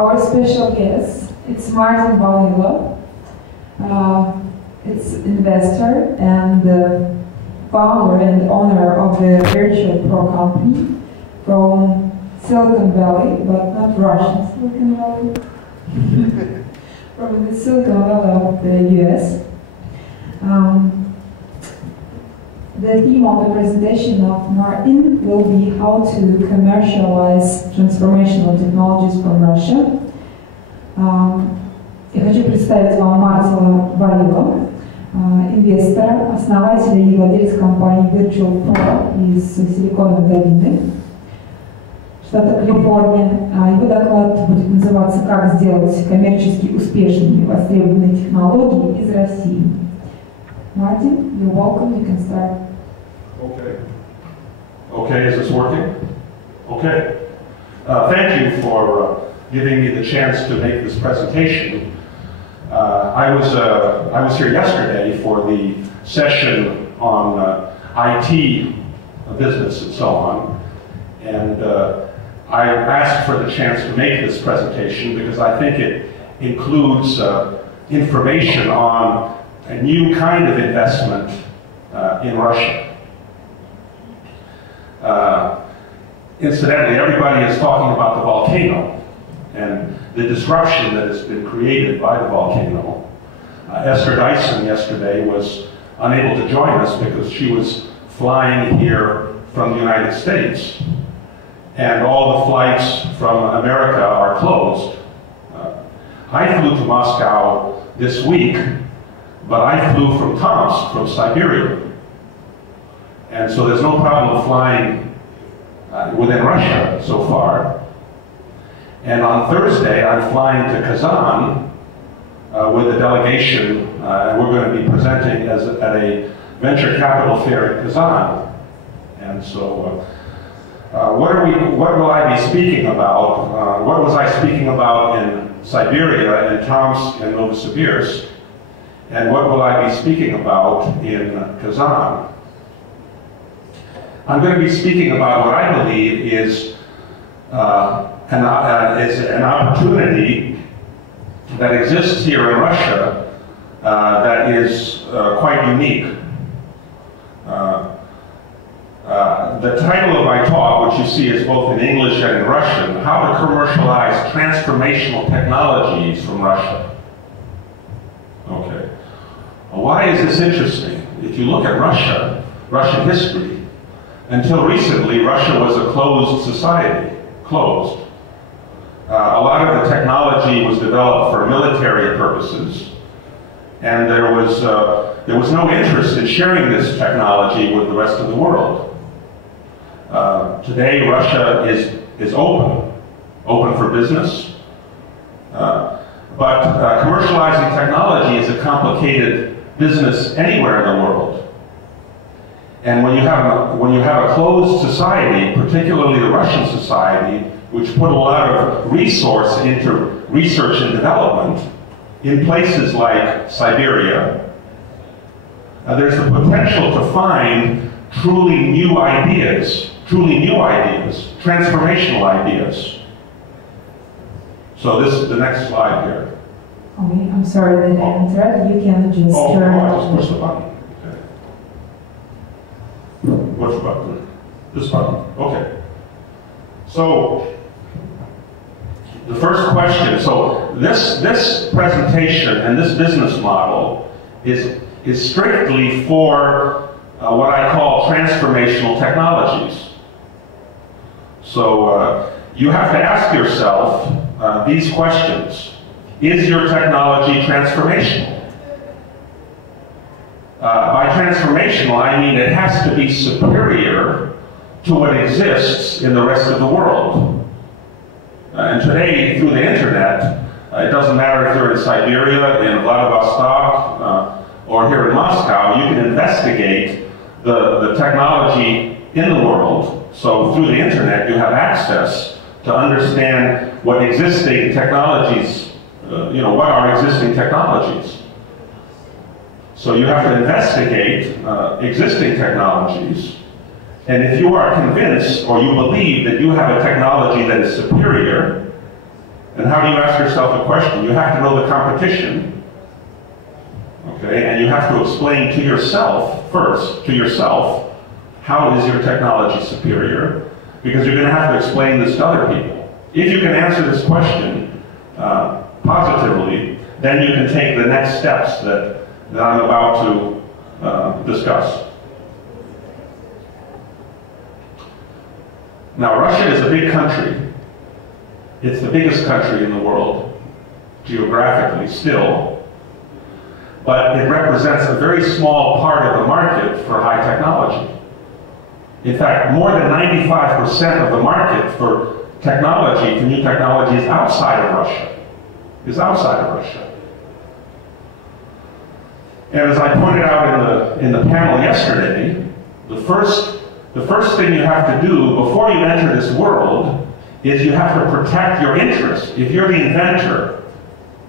our special guest. It's Martin Valilo. It's investor and founder and owner of the Virtual Pro company from Silicon Valley, but not Russian Silicon Valley, from the Silicon Valley of the US. The theme of the presentation of Martin will be how to commercialize transformational technologies from Russia. Я хочу представить вам Мартина Валилова, инвестора, основателя и владельца компании Virtual Pro из Силиконовой долины, штата Калифорния. Его доклад будет называться «Как сделать коммерчески успешными востребованные технологии из России». Martin, you're welcome. You can start. Okay. Okay, is this working? Okay. Thank you for giving me the chance to make this presentation. I was here yesterday for the session on IT business and so on, and I asked for the chance to make this presentation because I think it includes information on a new kind of investment in Russia. Incidentally, everybody is talking about the volcano and the disruption that has been created by the volcano. Esther Dyson yesterday was unable to join us because she was flying here from the United States, and all the flights from America are closed. I flew to Moscow this week, but I flew from Tomsk, from Siberia. And so there's no problem flying within Russia so far. And on Thursday, I'm flying to Kazan with a delegation. We're going to be presenting at a venture capital fair in Kazan. And so what will I be speaking about? What was I speaking about in Siberia, in Tomsk, and Novosibirsk? And what will I be speaking about in Kazan? I'm going to be speaking about what I believe is an opportunity that exists here in Russia that is quite unique. The title of my talk, which you see is both in English and in Russian, How to Commercialize Transformational Technologies from Russia. Okay. Well, why is this interesting? If you look at Russian history, until recently, Russia was a closed society, closed. A lot of the technology was developed for military purposes, and there was no interest in sharing this technology with the rest of the world. Today, Russia is open for business, but commercializing technology is a complicated business anywhere in the world. And when you have a closed society, particularly the Russian society, which put a lot of resource into research and development in places like Siberia, there's the potential to find truly new ideas, transformational ideas. So this is the next slide here. Okay, I'm sorry that I interrupted. You can just turn I just pushed the button. Which button? This button. Okay. So, the first question. So, this presentation and this business model is strictly for what I call transformational technologies. So, you have to ask yourself these questions. Is your technology transformational? By transformational, I mean it has to be superior to what exists in the rest of the world. And today, through the internet, it doesn't matter if you're in Siberia, in Vladivostok, or here in Moscow, you can investigate the technology in the world. So through the internet, you have access to understand what existing technologies, what are existing technologies. So you have to investigate existing technologies, and if you are convinced or you believe that you have a technology that is superior, And how do you ask yourself a question? You have to know the competition, okay, and you have to explain to yourself first, how is your technology superior, because you're going to have to explain this to other people. If you can answer this question positively, then you can take the next steps that I'm about to discuss. Now, Russia is a big country. It's the biggest country in the world, geographically still, but it represents a very small part of the market for high technology. In fact, more than 95% of the market for technology, for new technology, is outside of Russia. And as I pointed out in the panel yesterday, the first thing you have to do before you enter this world is you have to protect your interest. If you're the inventor,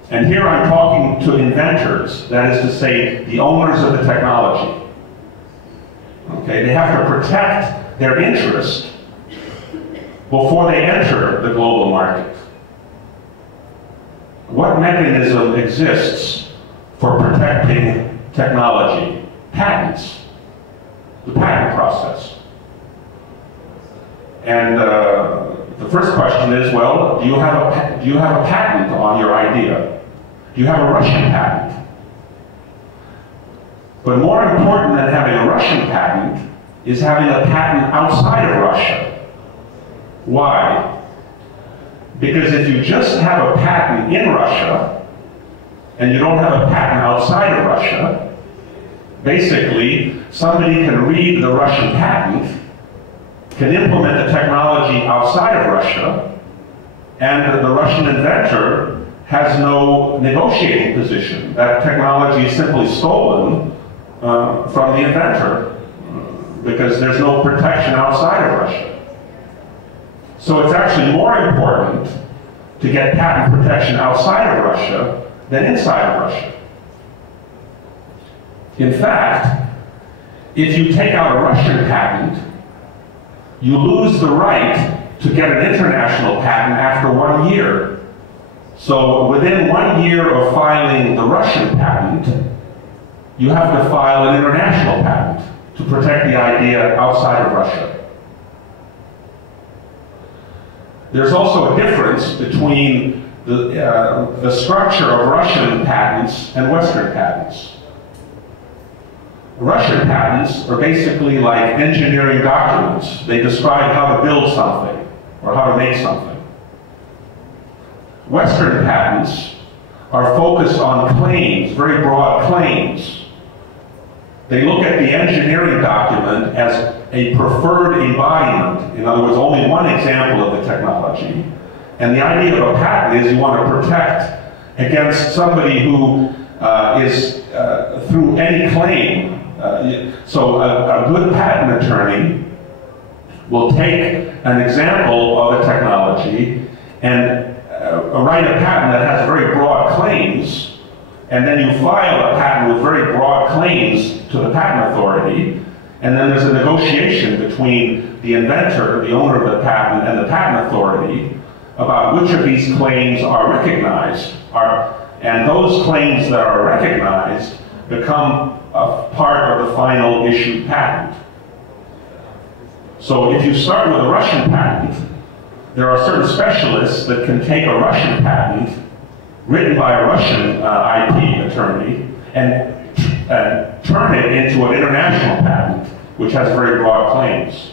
and here I'm talking to inventors, that is to say, the owners of the technology, okay, they have to protect their interest before they enter the global market. What mechanism exists for protecting technology? Patents. The patent process. And the first question is, well, do you have a patent on your idea? Do you have a Russian patent? But more important than having a Russian patent is having a patent outside of Russia. Why? Because if you just have a patent in Russia, and you don't have a patent outside of Russia, basically, somebody can read the Russian patent, can implement the technology outside of Russia, and the Russian inventor has no negotiating position. That technology is simply stolen from the inventor because there's no protection outside of Russia. So it's actually more important to get patent protection outside of Russia than inside of Russia. In fact, if you take out a Russian patent, you lose the right to get an international patent after 1 year. So within 1 year of filing the Russian patent, you have to file an international patent to protect the idea outside of Russia. There's also a difference between the structure of Russian patents and Western patents. Russian patents are basically like engineering documents. They describe how to build something or how to make something. Western patents are focused on claims, very broad claims. They look at the engineering document as a preferred embodiment. In other words, only one example of the technology. And the idea of a patent is you want to protect against somebody who is through any claim. So a good patent attorney will take an example of a technology and write a patent that has very broad claims, and then you file a patent with very broad claims to the patent authority, and then there's a negotiation between the inventor, the owner of the patent, and the patent authority about which of these claims are recognized. And those claims that are recognized become a part of the final issued patent. So if you start with a Russian patent, there are certain specialists that can take a Russian patent written by a Russian IP attorney and turn it into an international patent, which has very broad claims.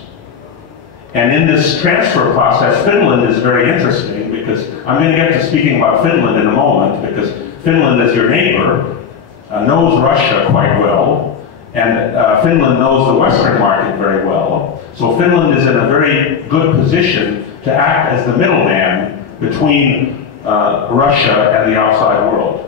And in this transfer process, Finland is very interesting because I'm going to get to speaking about Finland in a moment, because Finland, as your neighbor, knows Russia quite well, and Finland knows the Western market very well. So Finland is in a very good position to act as the middleman between Russia and the outside world.